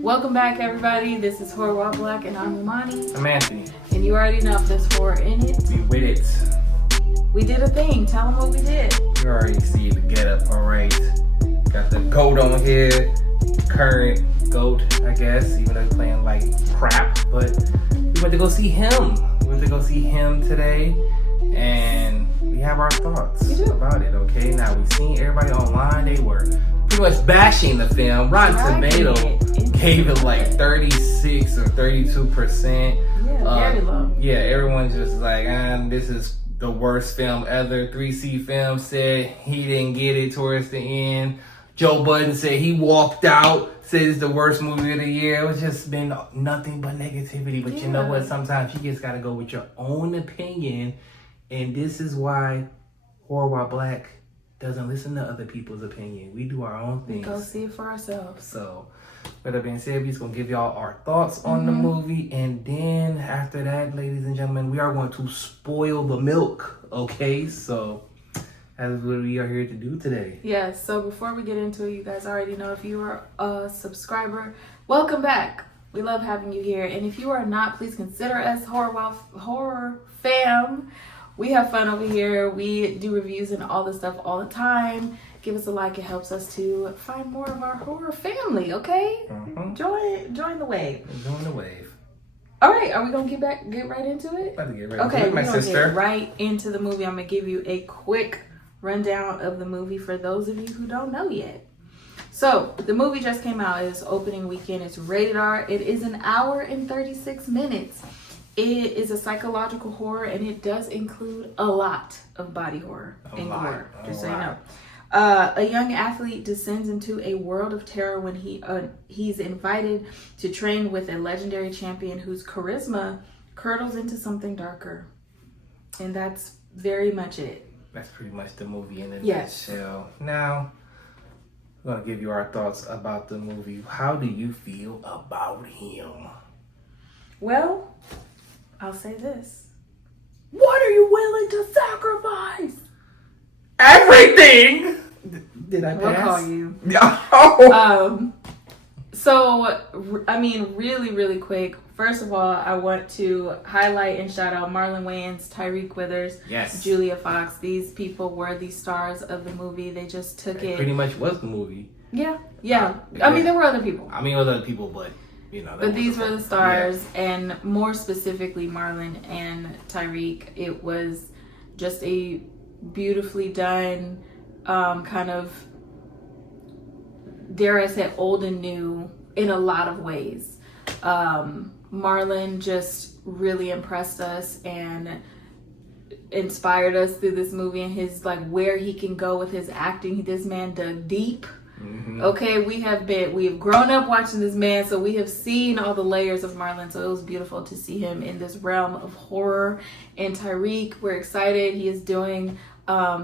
Welcome back, everybody. This is Horror While Black, and I'm Amani. I'm Anthony. And you already know if there's horror in it. We with it. We did a thing. Tell them what we did. You already see the getup, alright. Got the goat on here. Current goat, I guess, even though he's playing like crap. But we went to go see him. We went to go see him today. And we have our thoughts about it, okay? Now, we've seen everybody online. They were pretty much bashing the film. Rotten Tomato gave it like 36 or 32%. Yeah, very low. Yeah, everyone's just like, this is the worst film ever. 3C Film said he didn't get it towards the end. Joe Budden said he walked out, said it's the worst movie of the year. It was just been nothing but negativity. But you know what? Sometimes you just got to go with your own opinion. And this is why Horror While Black doesn't listen to other people's opinion. We do our own things. We go see it for ourselves. So, with that being said, we're just going to give y'all our thoughts on the movie. And then after that, ladies and gentlemen, we are going to spoil the milk. Okay? So, that's what we are here to do today. Yes. So, before we get into it, you guys already know if you are a subscriber, welcome back. We love having you here. And if you are not, please consider us Horror Fam. We have fun over here. We do reviews and all this stuff all the time. Give us a like. It helps us to find more of our horror family, okay? Join the wave. Join the wave. All right, are we going to get right into it? About to get right okay, into it, my we're going to sister. get right into the movie. I'm going to give you a quick rundown of the movie for those of you who don't know yet. So, the movie just came out. It's opening weekend. It's rated R. It is an hour and 36 minutes. It is a psychological horror, and it does include a lot of body horror and gore, just so you know. A young athlete descends into a world of terror when he's invited to train with a legendary champion whose charisma curdles into something darker. And that's very much it. That's pretty much the movie in a nutshell. Now, we're going to give you our thoughts about the movie. How do you feel about him? Well, I'll say this. What are you willing to sacrifice? Everything! Did I pass? We'll call you. No. So, I mean, really, really quick. First of all, I want to highlight and shout out Marlon Wayans, Tyreek Withers, Julia Fox. These people were the stars of the movie. They just took it. Pretty much was the movie. Yeah. I mean, there were other people. But you know. But these were the stars, and more specifically, Marlon and Tyreek. It was just a beautifully done, kind of, dare I say, old and new in a lot of ways. Marlon just really impressed us and inspired us through this movie and his, like, where he can go with his acting. This man dug deep. Okay, we have grown up watching this man, so we have seen all the layers of Marlon, so it was beautiful to see him in this realm of horror. And Tyreek, we're excited. He is doing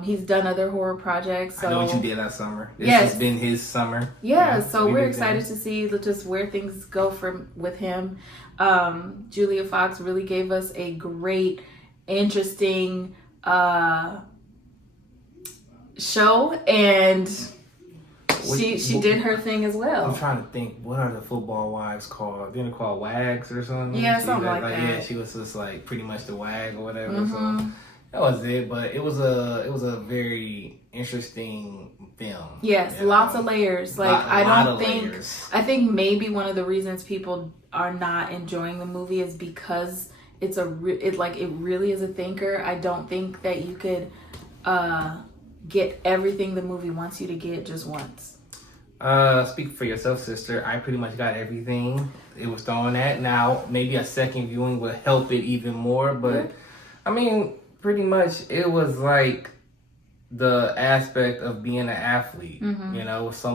he's done other horror projects. So. I know what you did last summer. This has been his summer. Yeah, so we're excited to see just where things go with him. Julia Fox really gave us a great, interesting show, and she did her thing as well. I'm trying to think, what are the football wives called? Didn't it call WAGs or something? Yeah, something like that. Yeah, she was just like pretty much the WAG or whatever. So that was it. But it was a very interesting film. Yes, lots of layers. Like I think maybe one of the reasons people are not enjoying the movie is because it really is a thinker. I don't think that you could get everything the movie wants you to get just once. Speak for yourself, sister. I pretty much got everything it was thrown at. Now, maybe a second viewing would help it even more, but I mean, pretty much it was like the aspect of being an athlete, you know, with so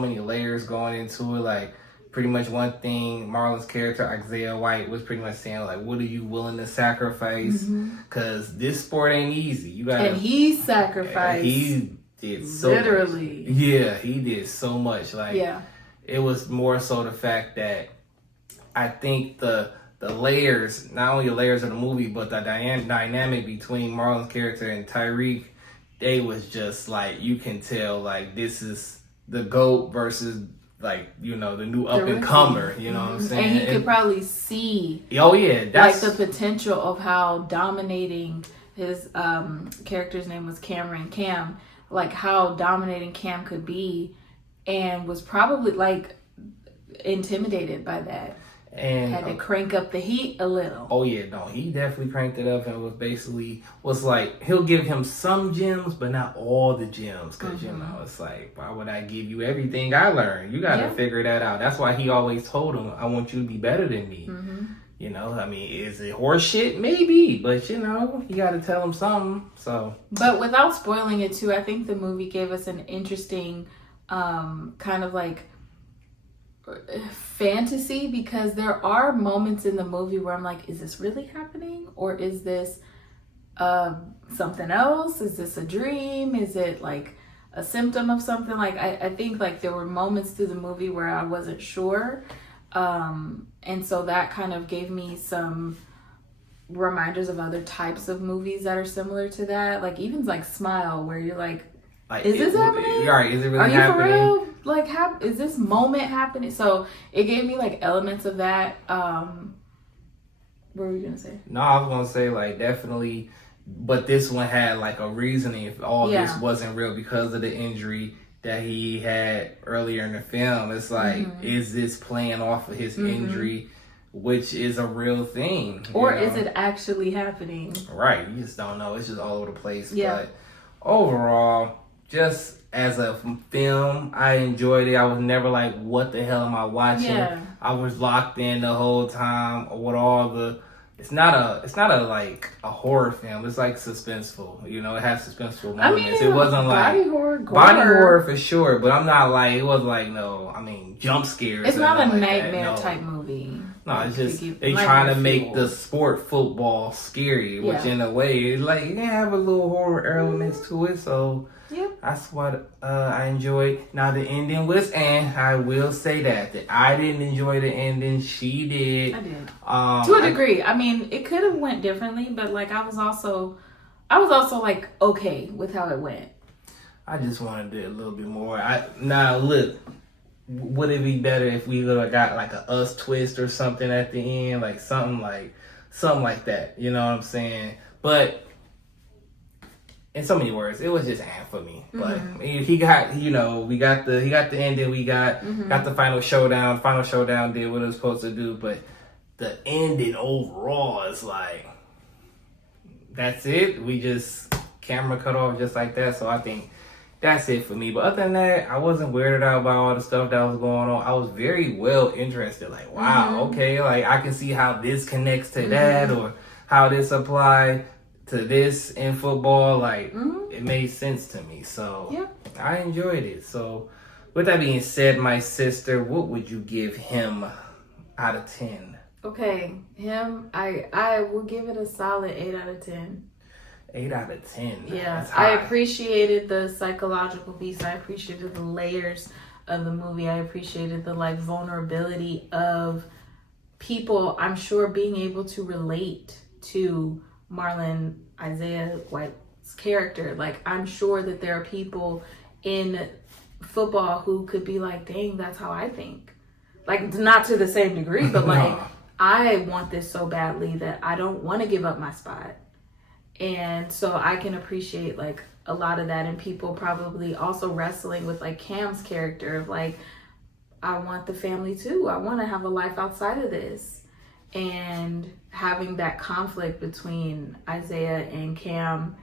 many layers going into it. Like, pretty much one thing, Marlon's character, Isaiah White, was pretty much saying, like, what are you willing to sacrifice? Because this sport ain't easy. And he sacrificed. He did so literally. Much. Yeah, he did so much. Like, it was more so the fact that I think the layers, not only the layers of the movie, but the dynamic between Marlon's character and Tyreek, they was just like, you can tell, like, this is the GOAT versus like, you know, the new up and comer, you know what I'm saying? And he could probably see that's like the potential of how dominating his character's name was Cam, like how dominating Cam could be, and was probably like intimidated by that. And had to crank up the heat a little. Oh yeah, no, he definitely cranked it up, and was like he'll give him some gems, but not all the gems, because you know it's like, why would I give you everything I learned? You got to figure that out. That's why he always told him, I want you to be better than me. You know, I mean, is it horse shit? Maybe, but you know, you got to tell him something. So, but without spoiling it too, I think the movie gave us an interesting kind of like fantasy, because there are moments in the movie where I'm like, is this really happening, or is this something else? Is this a dream? Is it like a symptom of something? Like I think like there were moments through the movie where I wasn't sure, and so that kind of gave me some reminders of other types of movies that are similar to that, like even like Smile, where you're like is this happening? Right, is it really Are you happening? For real? Like, is this moment happening? So it gave me like elements of that. What were you gonna say? No, I was gonna say like definitely, but this one had like a reasoning if all this wasn't real because of the injury that he had earlier in the film. It's like, is this playing off of his injury, which is a real thing, or is it actually happening? Right, you just don't know. It's just all over the place. But overall, just as a film, I enjoyed it. I was never like, what the hell am I watching? I was locked in the whole time with all the, it's not a like a horror film. It's like suspenseful. You know, it has suspenseful moments. It wasn't like body horror for sure, but I'm not like, it wasn't like jump scares. It's not a nightmare type movie. No, it's just they trying to make the sport football scary, which in a way is like you have a little horror elements to it. So that's what I enjoyed. Now the ending was, and I will say that I didn't enjoy the ending. She did. I did to a degree. I mean, it could have went differently, but like I was also like okay with how it went. I just wanted it a little bit more. Now look. Would it be better if we would have got like a Us twist or something at the end, like something like that? You know what I'm saying? But in so many words, it was just for me. But he got, we got the ending, we got the final showdown. Final showdown did what it was supposed to do, but the ending overall is like, that's it. We just camera cut off just like that. So I think that's it for me. But other than that, I wasn't weirded out by all the stuff that was going on. I was very well interested. Like, wow, okay, like I can see how this connects to that, or how this applied to this in football. Like, it made sense to me. So I enjoyed it. So with that being said, my sister, what would you give him out of 10? Okay, him, I will give it a solid 8 out of 10. 8 out of 10. Yeah, I appreciated the psychological piece. I appreciated the layers of the movie. I appreciated the like vulnerability of people, I'm sure, being able to relate to Marlon Isaiah White's character. Like, I'm sure that there are people in football who could be like, dang, that's how I think. Like, not to the same degree, but like, I want this so badly that I don't want to give up my spot. And so I can appreciate like a lot of that, and people probably also wrestling with like Cam's character of like, I want the family too. I want to have a life outside of this. And having that conflict between Isaiah and Cam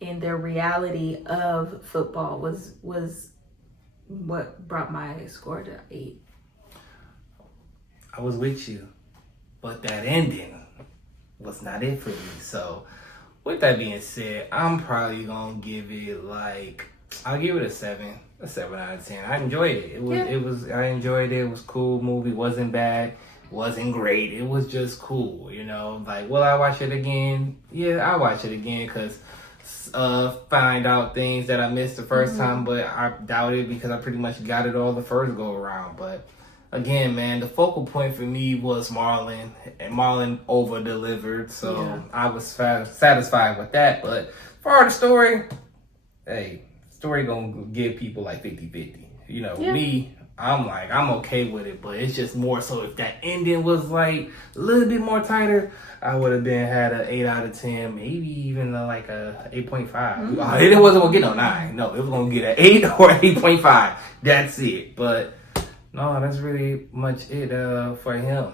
in their reality of football was what brought my score to 8. I was with you, but that ending was not it for me. So with that being said, I'm probably gonna give it I'll give it a 7 out of 10. I enjoyed it. I enjoyed it. It was a cool movie. Wasn't bad. Wasn't great. It was just cool. Like, will I watch it again? Yeah, I'll watch it again because find out things that I missed the first time, but I doubt it because I pretty much got it all the first go around. But again, man, the focal point for me was Marlon, and Marlon over-delivered, so I was satisfied with that. But for the story, story gonna give people like 50-50. Me, I'm okay with it, but it's just more so if that ending was like a little bit more tighter, I would have had an 8 out of 10, maybe even like a 8.5. Mm-hmm. It wasn't gonna get no 9. No, it was gonna get an 8 or 8.5. That's it. But no, that's really much it for him.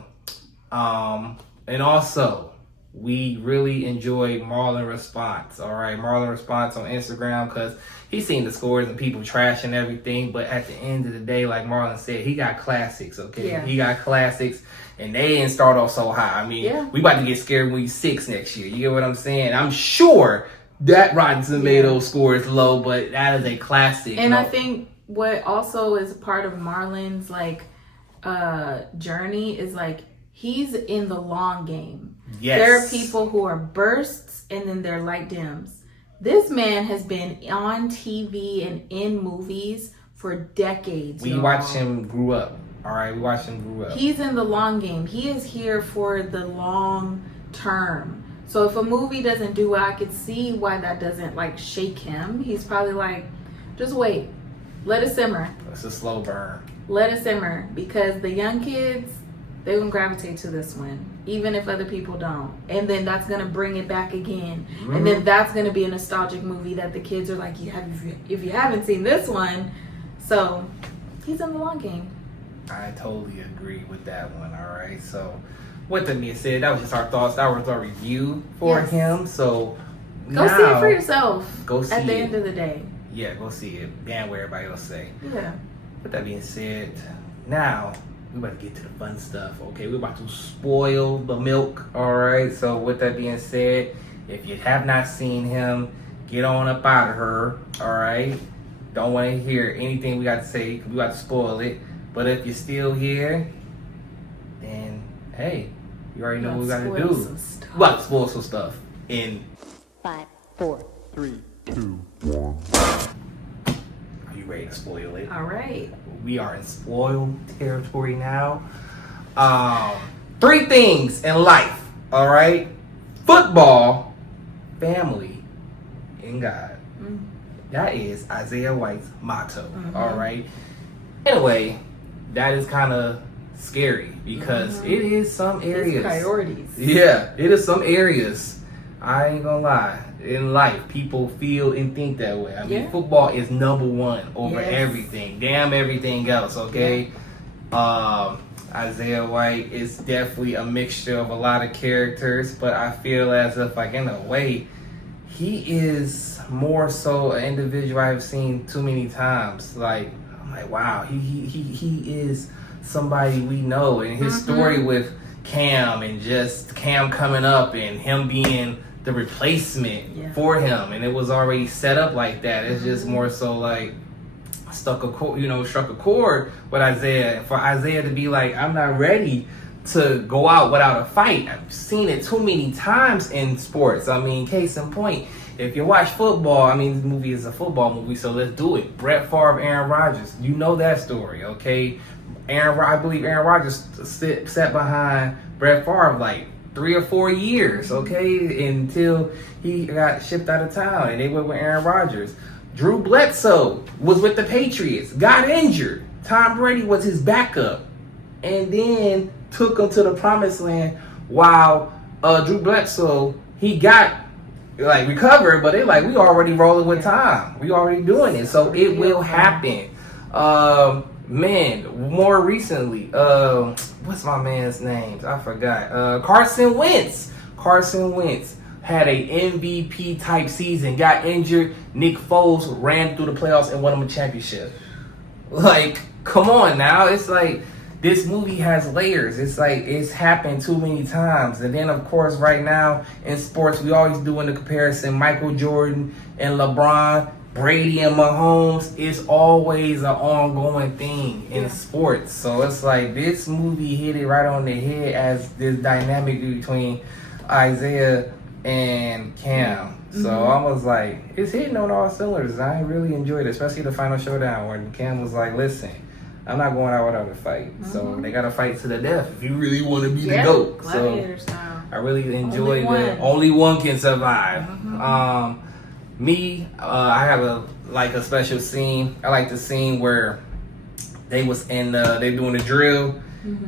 And also, we really enjoyed Marlon Response. All right, Marlon Response on Instagram, because he's seen the scores and people trashing everything. But at the end of the day, like Marlon said, he got classics. Okay, yeah. He got classics, and they didn't start off so high. I mean, we about to get Scary Movie 6 next year. You get what I'm saying? I'm sure that Rotten Tomatoes score is low, but that is a classic. And I think what also is part of Marlon's like journey is like he's in the long game. Yes. There are people who are bursts and then they're light dims. This man has been on TV and in movies for decades. We watched him grew up. All right, we watched him grew up. He's in the long game. He is here for the long term. So if a movie doesn't do well, I could see why that doesn't like shake him. He's probably like, just wait. Let it simmer. It's a slow burn. Let it simmer, because the young kids, they're going to gravitate to this one, even if other people don't. And then that's going to bring it back again. Mm-hmm. And then that's going to be a nostalgic movie that the kids are like, if you haven't seen this one. So he's in the long game. I totally agree with that one. All right. So with that being said, that was just our thoughts. That was our review for him. So go see it for yourself. Go see it. At the end of the day. Yeah, go see it. Damn what everybody else say. Yeah. With that being said, now we're about to get to the fun stuff, okay? We're about to spoil the milk, all right? So with that being said, if you have not seen him, get on up out of her, all right? Don't want to hear anything we got to say, because we got to spoil it. But if you're still here, then, hey, you already know what we got to do. We about to spoil some stuff in 5, 4, 3, 2, 1. Are you ready to spoil it? All right. We are in spoiled territory now. 3 things in life, all right? Football, family, and God. Mm-hmm. That is Isaiah White's motto, all right? Anyway, that is kind of scary because it is some areas. It's priorities. Yeah, it is some areas. I ain't gonna lie. In life, people feel and think that way. I mean, football is number one over everything. Damn everything else, okay? Yeah. Isaiah White is definitely a mixture of a lot of characters, but I feel as if, like, in a way, he is more so an individual I've seen too many times. Like, I'm like, wow, he is somebody we know. And his story with Cam and just Cam coming up and him being the replacement for him, and it was already set up like that. It's just more so like struck a chord with Isaiah. For Isaiah to be like, I'm not ready to go out without a fight. I've seen it too many times in sports. I mean, case in point, if you watch football, I mean, this movie is a football movie, so let's do it. Brett Favre, Aaron Rodgers, you know that story, okay? I believe Aaron Rodgers sat behind Brett Favre like 3 or 4 years, okay, until he got shipped out of town and they went with Aaron Rodgers. Drew Bledsoe was with the Patriots, got injured. Tom Brady was his backup, and then took him to the promised land. While Drew Bledsoe, he got like recovered, but they like, we already rolling with Tom. We already doing it, so it will happen. Man, more recently, what's my man's name? I forgot. Carson Wentz. Carson Wentz had a MVP type season, got injured. Nick Foles ran through the playoffs and won him a championship. Like, come on now. It's like, this movie has layers. It's like, it's happened too many times. And then, of course, right now in sports, we always doing the comparison. Michael Jordan and LeBron, Brady and Mahomes is always an ongoing thing in sports. So it's like, this movie hit it right on the head as this dynamic between Isaiah and Cam. So I was like, it's hitting on all cylinders. I really enjoyed it, especially the final showdown when Cam was like, listen, I'm not going out without a fight. So they got to fight to the death if you really want to be the GOAT. So I really enjoyed it. Only one can survive. I have a special scene. I like the scene where they was they doing the drill.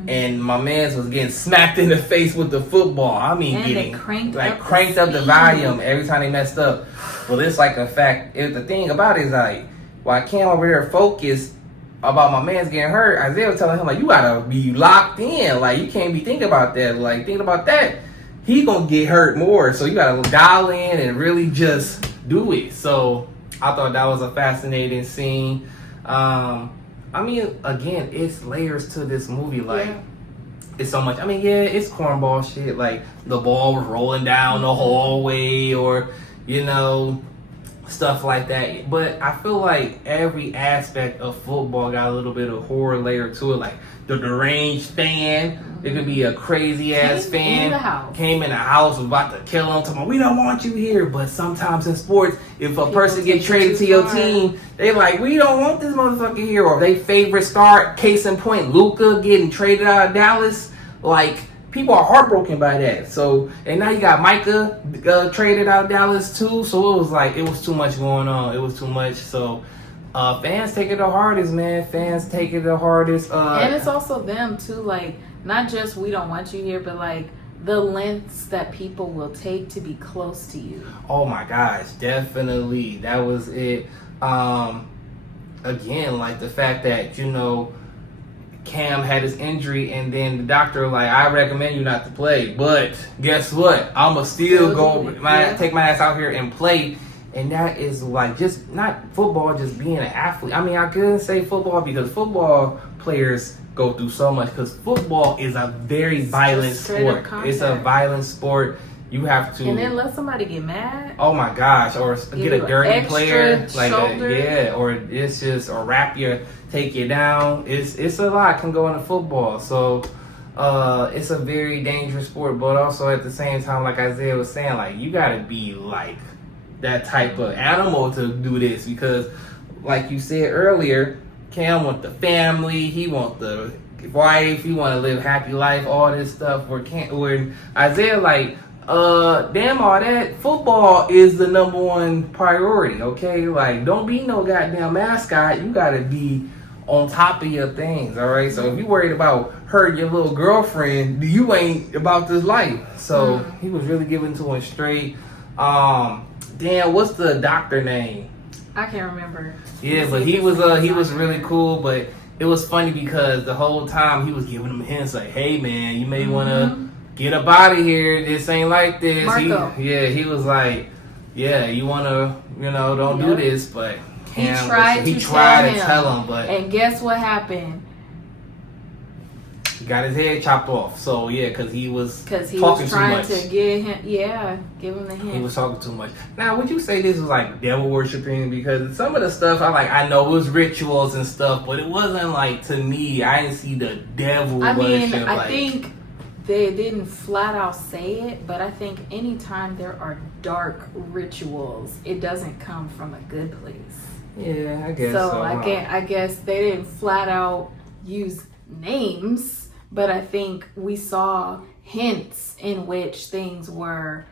And my man's was getting smacked in the face with the football. I mean, and getting cranked up the volume every time they messed up. Well, it's like a fact. The thing about it is like, while Cam over here focused about my man's getting hurt, Isaiah was telling him like, you gotta be locked in. Like, you can't be thinking about that. Like, thinking about that, he gonna get hurt more. So you gotta dial in and really just do it. So I thought that was a fascinating scene. I mean, again, it's layers to this movie. Like, it's so much. I mean, yeah, it's cornball shit. Like, the ball was rolling down the hallway or, stuff like that. But I feel like every aspect of football got a little bit of horror layer to it. Like, the deranged fan. It could be a crazy-ass fan. Came in the house, was about to kill him. Talking about, we don't want you here. But sometimes in sports, if a person get traded to your team, they like, we don't want this motherfucker here. Or they favorite star, case in point, Luka getting traded out of Dallas. Like, people are heartbroken by that. So, and now you got Micah traded out of Dallas too. So it was like, it was too much going on. It was too much. So fans take it the hardest, man. Fans take it the hardest. And it's also them too. Like, not just we don't want you here, but like the lengths that people will take to be close to you. Oh my gosh, definitely. That was it. Again, like the fact that, Cam had his injury, and then the doctor like, I recommend you not to play. But guess what? I'ma still take my ass out here and play. And that is like just not football, just being an athlete. I mean, I couldn't say football because football players go through so much. Because football is a very violent sport. It's a violent sport. You have to, and then let somebody get mad. Oh my gosh! Or get a dirty player, or it's just or take you down. It's a lot can go into football. So it's a very dangerous sport, but also at the same time, like Isaiah was saying, like you gotta be like that type of animal to do this because, like you said earlier, Cam want the family, he want the wife, he want to live happy life, all this stuff. Where Isaiah like. Damn all that. Football is the number one priority, okay? Like, don't be no goddamn mascot. You gotta be on top of your things, all right? So if you worried about hurting your little girlfriend, you ain't about this life. So he was really giving to him straight. Damn, what's the doctor name? I can't remember. Yeah, but he was really cool, but it was funny because the whole time he was giving him hints like, hey man, you may wanna get up out of here. This ain't like this. Marco. He was like, yeah, you want to, don't do this. But Cam he tried to tell him. But and guess what happened? He got his head chopped off. So, yeah, because he was trying to give him the hint. He was talking too much. Now, would you say this was like devil worshiping? Because some of the stuff I know it was rituals and stuff, but it wasn't like, to me, I didn't see the devil worship. I think they didn't flat out say it, but I think anytime there are dark rituals, it doesn't come from a good place. Yeah, I guess so. I guess they didn't flat out use names, but I think we saw hints in which things were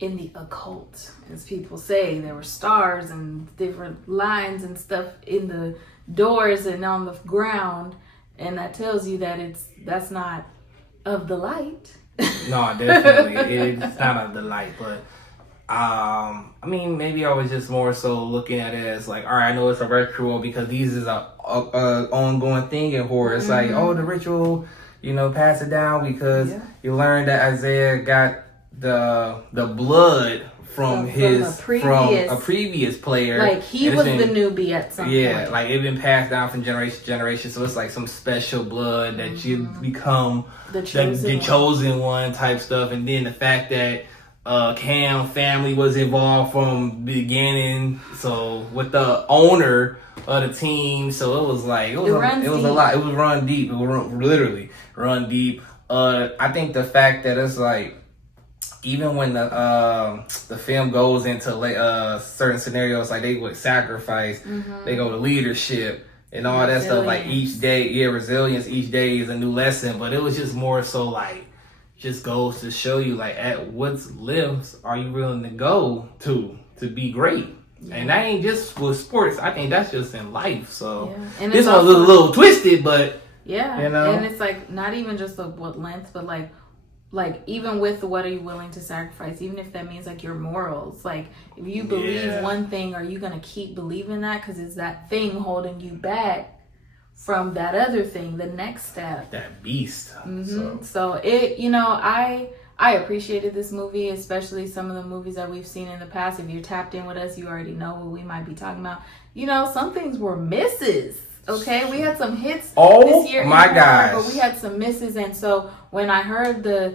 in the occult. As people say, there were stars and different lines and stuff in the doors and on the ground, and that tells you that that's not of the light. No, definitely. It's not of the light, but I mean, maybe I was just more so looking at it as like, all right, I know it's a ritual because these is a ongoing thing in horror. It's like, the ritual, pass it down because you learn that Isaiah got the blood from a previous player. Like he was the newbie at some point. Yeah, like it been passed down from generation to generation. So it's like some special blood that you become the chosen one type stuff. And then the fact that Cam family was involved from the beginning. So with the owner of the team, so it was like it was a lot. It was run deep. It was literally run deep. I think the fact that it's like, even when the film goes into certain scenarios, like they would sacrifice, they go to leadership and all that stuff. Like each day, resilience. Each day is a new lesson. But it was just more so like, just goes to show you like, at what lengths are you willing to go to be great? Yeah. And that ain't just with sports. I think that's just in life. So And this it's one was a little twisted, but yeah, you know, and it's like not even just like what length, but like even with what are you willing to sacrifice, even if that means like your morals. Like if you believe one thing, are you gonna keep believing that because it's that thing holding you back from that other thing, the next step, that beast. So it, you know, I appreciated this movie, especially some of the movies that we've seen in the past. If you're tapped in with us, you already know what we might be talking about. You know, some things were misses. Okay, we had some hits this year. Oh my gosh! But we had some misses, and so when I heard the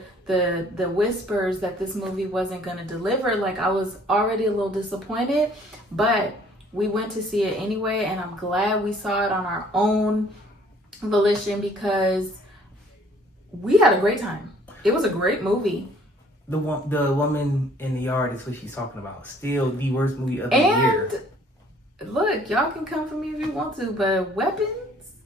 whispers that this movie wasn't going to deliver, like I was already a little disappointed. But we went to see it anyway, and I'm glad we saw it on our own volition because we had a great time. It was a great movie. The woman in the yard is what she's talking about. Still the worst movie of the year. Look, y'all can come for me if you want to, but Weapons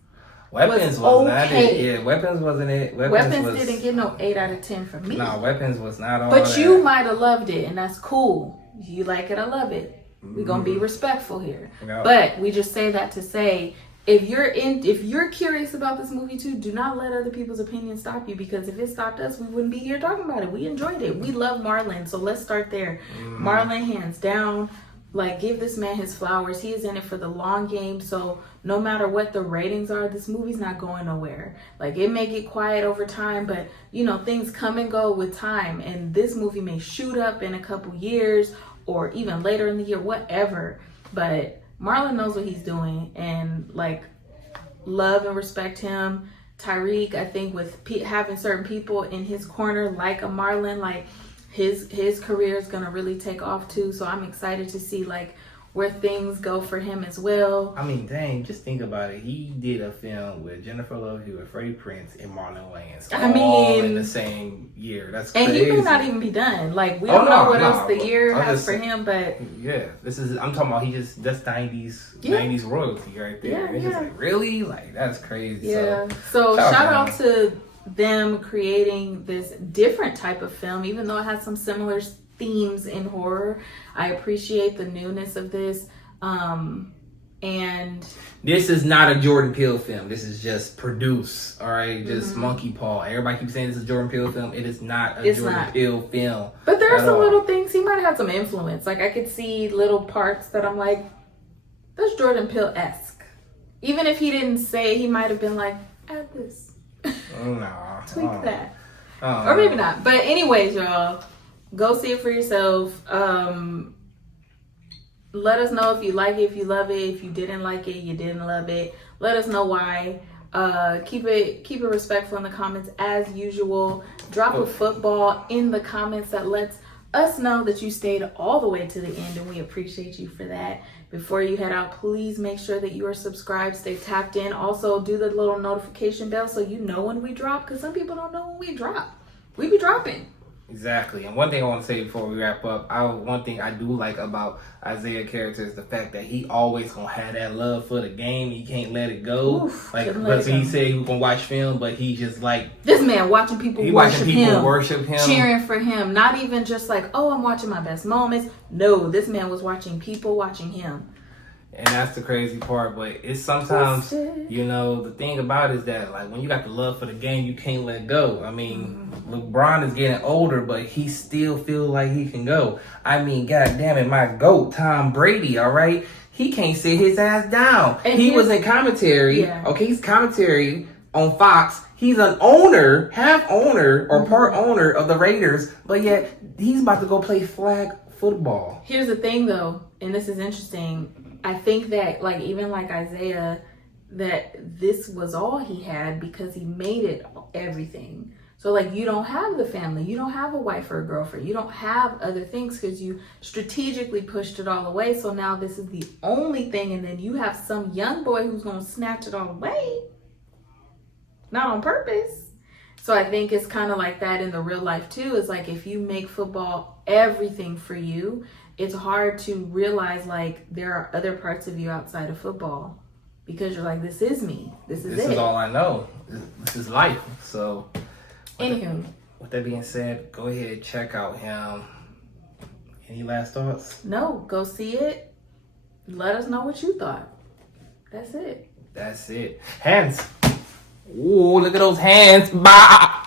was not it. Yeah, Weapons wasn't it. Weapons didn't get no 8 out of 10 from me. No, Weapons was not all But that. you might have loved it, and that's cool. If you like it, I love it. We're gonna be respectful here. Yep. But we just say that to say, if you're curious about this movie too, do not let other people's opinions stop you, because if it stopped us, we wouldn't be here talking about it. We enjoyed it. We love Marlon, so let's start there. Marlon, hands down. Like, give this man his flowers. He is in it for the long game. So no matter what the ratings are, this movie's not going nowhere. Like, it may get quiet over time, but, you know, things come and go with time. And this movie may shoot up in a couple years or even later in the year, whatever. But Marlon knows what he's doing. And, like, love and respect him. Tyreek, I think with having certain people in his corner like a Marlon, like, his career is gonna really take off too, so I'm excited to see like where things go for him as well. I mean, dang, just think about it. He did a film with Jennifer Love Hewitt, Freddie Prinze, and Marlon Wayans. All in the same year. That's crazy. And he may not even be done. Like we don't know what else the year has for him, but yeah, I'm talking about that's 90s royalty right there. It's just like, really? Like, that's crazy. Yeah. So shout out to them creating this different type of film, even though it has some similar themes in horror. I appreciate the newness of this. And this is not a Jordan Peele film. This is just produced, all right? Just monkey paw. Everybody keeps saying this is a Jordan Peele film. It is not a Jordan Peele film. But there are some little things. He might have had some influence. Like I could see little parts that I'm like, that's Jordan Peele-esque. Even if he didn't say, he might have been like, add this. Tweak that. Or maybe not. But anyways, y'all, go see it for yourself. Let us know if you like it, if you love it. If you didn't like it, you didn't love it. Let us know why. Keep it respectful in the comments as usual. Drop a football in the comments that lets us know that you stayed all the way to the end, and we appreciate you for that. Before you head out, please make sure that you are subscribed, stay tapped in. Also, do the little notification bell so you know when we drop, because some people don't know when we drop. We be dropping. Exactly. And one thing I want to say before we wrap up, one thing I do like about Isaiah's character is the fact that he always gonna have that love for the game. He can't let it go. But he said he was gonna watch film, but he just like this man watching people worship him, cheering for him. Not even just like, oh, I'm watching my best moments. No, this man was watching people watching him. And that's the crazy part, but it's sometimes, you know, the thing about it is that, like, when you got the love for the game, you can't let go. I mean, LeBron is getting older, but he still feels like he can go. I mean, God damn it, my GOAT, Tom Brady, all right? He can't sit his ass down. And he was in commentary. Okay, he's commentary on Fox. He's an owner, half owner, or part owner of the Raiders, but yet he's about to go play flag football. Here's the thing, though, and this is interesting. I think that, like, even like Isaiah, that this was all he had because he made it everything. So, like, you don't have the family. You don't have a wife or a girlfriend. You don't have other things because you strategically pushed it all away. So now this is the only thing. And then you have some young boy who's going to snatch it all away. Not on purpose. So I think it's kind of like that in the real life, too. It's like if you make football everything for you, it's hard to realize, like, there are other parts of you outside of football because you're like, this is me. This is all I know. This is life. So, anywho, with that being said, go ahead, check out him. Any last thoughts? No, go see it. Let us know what you thought. That's it. That's it. Hands. Ooh, look at those hands. Bah!